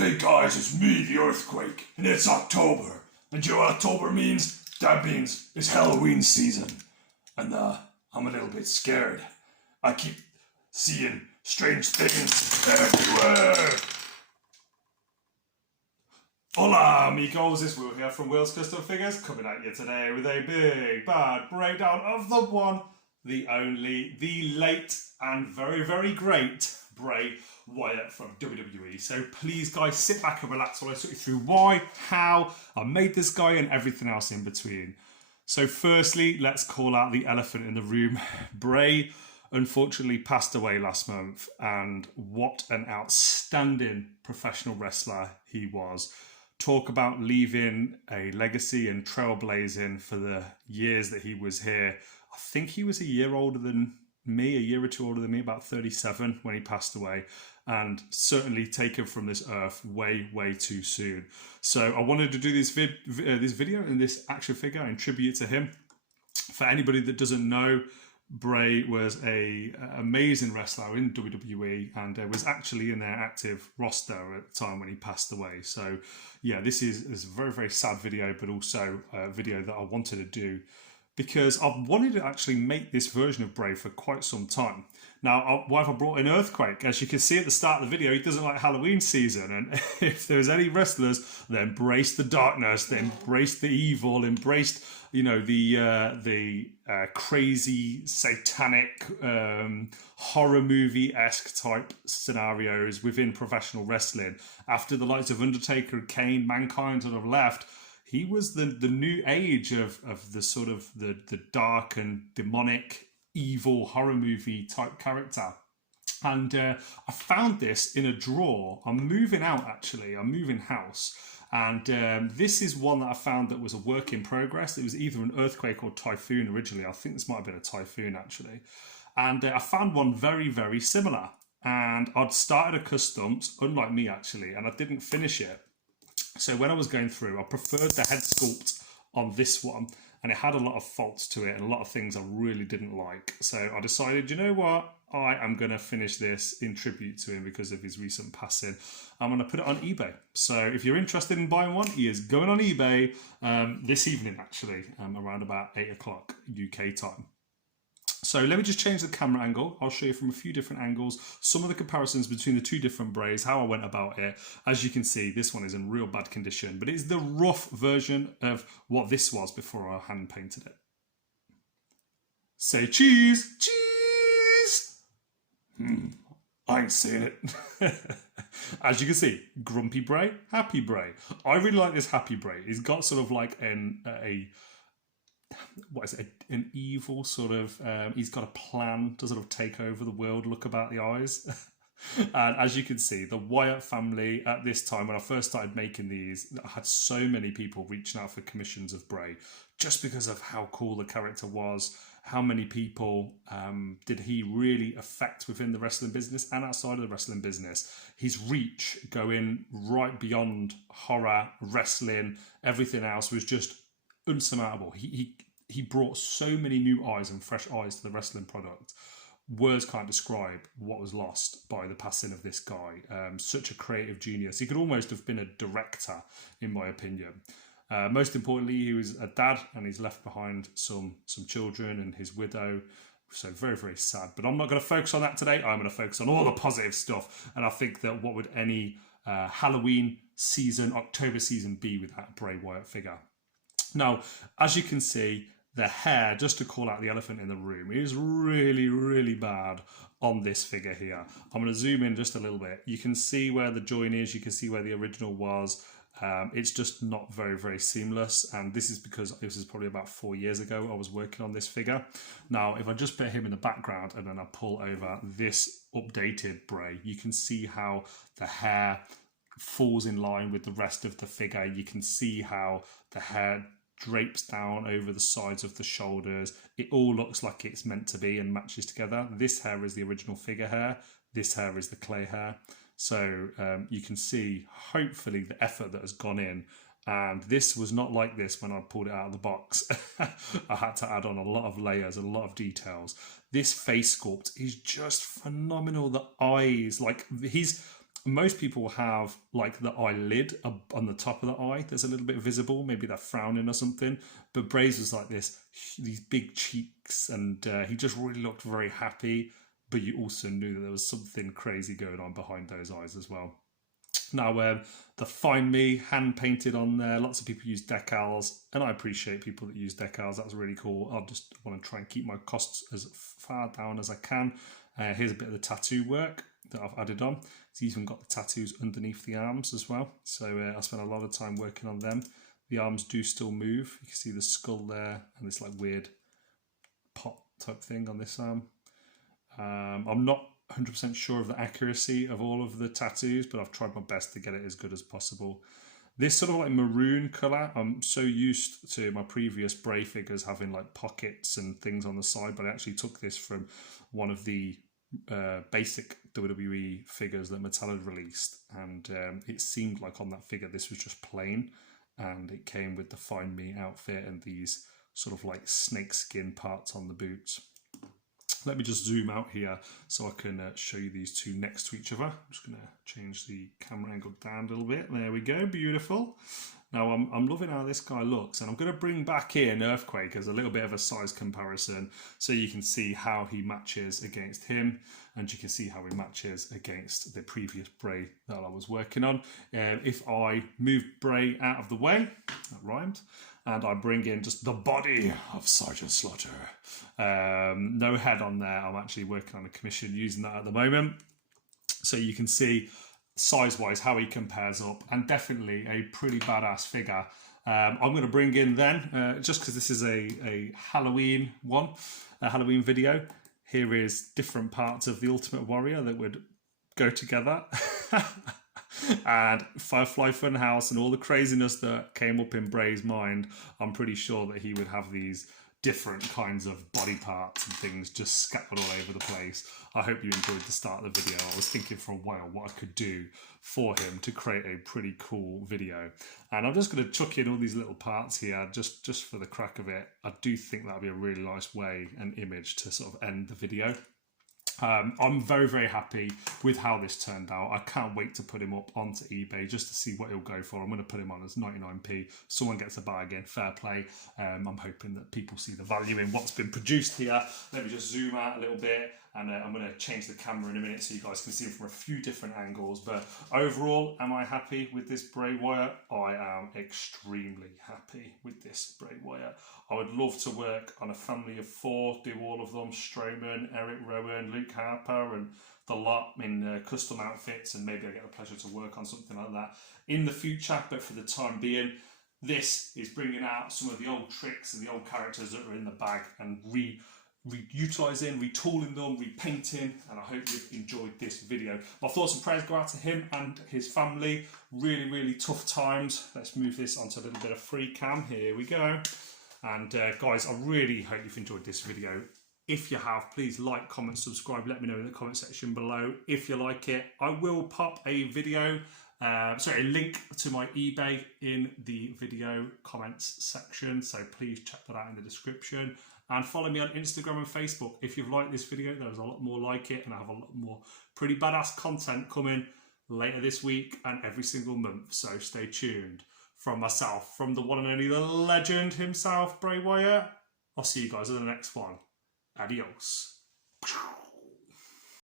Hey guys, it's me, the Earthquake, and it's October. And you know what October means? That means it's Halloween season. And I'm a little bit scared. I keep seeing strange things everywhere. Hola amigos, it's Will here from Will's Custom Figures, coming at you today with a big bad breakdown of the one, the only, the late and very, very great Bray Wyatt from WWE. So please guys, sit back and relax while I talk you through why, how I made this guy and everything else in between. So firstly, let's call out the elephant in the room. Bray unfortunately passed away last month, and what an outstanding professional wrestler he was. Talk about leaving a legacy and trailblazing for the years that he was here. I think he was a year older than me, a year or two older than me, about 37 when he passed away, and certainly taken from this earth way, way too soon. So I wanted to do this video and this action figure in tribute to him. For anybody that doesn't know, Bray was an amazing wrestler in WWE and was actually in their active roster at the time when he passed away. So yeah, this is a very, very sad video, but also a video that I wanted to do because I've wanted to actually make this version of Bray for quite some time. Now, why have I brought in Earthquake? As you can see at the start of the video, he doesn't like Halloween season. And if there's any wrestlers that embraced the darkness, that embraced the evil, embraced, you know, the crazy, satanic, horror movie-esque type scenarios within professional wrestling, after the likes of Undertaker and Kane, Mankind sort of left, he was the new age of the sort of the dark and demonic, evil horror movie type character. And I found this in a drawer. I'm moving out actually. I'm moving house. And this is one that I found that was a work in progress. It was either an Earthquake or Typhoon originally. I think this might have been a Typhoon actually. And I found one very, very similar. And I'd started a custom, unlike me actually, and I didn't finish it. So when I was going through, I preferred the head sculpt on this one, and it had a lot of faults to it and a lot of things I really didn't like. So I decided, you know what, I am going to finish this in tribute to him because of his recent passing. I'm going to put it on eBay. So if you're interested in buying one, he is going on eBay this evening actually, around about 8 o'clock UK time. So let me just change the camera angle. I'll show you from a few different angles, some of the comparisons between the two different Brays, how I went about it. As you can see, this one is in real bad condition, but it's the rough version of what this was before I hand painted it. Say cheese! Cheese! I ain't saying it. As you can see, grumpy Bray, happy Bray. I really like this happy Bray. He's got sort of like an evil sort of, he's got a plan to sort of take over the world, look about the eyes. And as you can see, the Wyatt family at this time, when I first started making these, I had so many people reaching out for commissions of Bray just because of how cool the character was, how many people did he really affect within the wrestling business and outside of the wrestling business. His reach going right beyond horror, wrestling, everything else was just unsurmountable. He brought so many new eyes and fresh eyes to the wrestling product. Words can't describe what was lost by the passing of this guy. Such a creative genius. He could almost have been a director, in my opinion. Most importantly, he was a dad, and he's left behind some children and his widow. So very, very sad. But I'm not going to focus on that today. I'm going to focus on all the positive stuff. And I think that what would any Halloween season, October season be without Bray Wyatt figure? Now, as you can see, the hair, just to call out the elephant in the room, is really, really bad on this figure here. I'm going to zoom in just a little bit. You can see where the join is. You can see where the original was. It's just not very, very seamless. And this is because this is probably about 4 years ago I was working on this figure. Now, if I just put him in the background and then I pull over this updated Bray, you can see how the hair falls in line with the rest of the figure. You can see how the hair drapes down over the sides of the shoulders. It all looks like it's meant to be and matches together. This hair is the original figure hair. This hair is the clay hair. So you can see, hopefully, the effort that has gone in. And this was not like this when I pulled it out of the box. I had to add on a lot of layers, a lot of details. This face sculpt is just phenomenal. The eyes, like most people have like the eyelid on the top of the eye. There's a little bit visible, maybe they're frowning or something. But Bray's was like these big cheeks, and he just really looked very happy. But you also knew that there was something crazy going on behind those eyes as well. Now, the Find Me hand painted on there. Lots of people use decals, and I appreciate people that use decals. That's really cool. I just want to try and keep my costs as far down as I can. Here's a bit of the tattoo work that I've added on. It's even got the tattoos underneath the arms as well. So I spent a lot of time working on them. The arms do still move. You can see the skull there and this like weird pot type thing on this arm. I'm not 100% sure of the accuracy of all of the tattoos, but I've tried my best to get it as good as possible. This sort of like maroon colour, I'm so used to my previous Bray figures having like pockets and things on the side, but I actually took this from one of the basic WWE figures that Mattel had released, and it seemed like on that figure this was just plain, and it came with the Find Me outfit and these sort of like snakeskin parts on the boots. Let me just zoom out here so I can show you these two next to each other. I'm just going to change the camera angle down a little bit. There we go, beautiful. Now I'm loving how this guy looks, and I'm going to bring back in Earthquake as a little bit of a size comparison so you can see how he matches against him, and you can see how he matches against the previous Bray that I was working on. If I move Bray out of the way, that rhymed, and I bring in just the body of Sergeant Slaughter. No head on there. I'm actually working on a commission using that at the moment. So you can see size-wise how he compares up, and definitely a pretty badass figure. I'm going to bring in then, just because this is a Halloween one, a Halloween video, here is different parts of the Ultimate Warrior that would go together. And Firefly Funhouse and all the craziness that came up in Bray's mind, I'm pretty sure that he would have these different kinds of body parts and things just scattered all over the place. I hope you enjoyed the start of the video. I was thinking for a while what I could do for him to create a pretty cool video. And I'm just going to chuck in all these little parts here just for the crack of it. I do think that would be a really nice way and image to sort of end the video. I'm very, very happy with how this turned out. I can't wait to put him up onto eBay just to see what he'll go for. I'm going to put him on as 99p. Someone gets a bargain, fair play. I'm hoping that people see the value in what's been produced here. Let me just zoom out a little bit, and I'm going to change the camera in a minute so you guys can see it from a few different angles. But overall, am I happy with this Bray Wyatt? I am extremely happy with this Bray Wyatt. I would love to work on a family of 4, do all of them, Strowman, Eric Rowan, Luke Harper, and the lot in custom outfits, and maybe I get the pleasure to work on something like that in the future. But for the time being, this is bringing out some of the old tricks and the old characters that are in the bag and utilising, retooling them, repainting, and I hope you've enjoyed this video. My thoughts and prayers go out to him and his family. Really, really tough times. Let's move this onto a little bit of free cam. Here we go. And guys, I really hope you've enjoyed this video. If you have, please like, comment, subscribe. Let me know in the comment section below if you like it. I will pop a video, a link to my eBay in the video comments section. So please check that out in the description. And follow me on Instagram and Facebook. If you've liked this video, there's a lot more like it, and I have a lot more pretty badass content coming later this week and every single month. So stay tuned. From myself, from the one and only, the legend himself, Bray Wyatt, I'll see you guys in the next one. Adios.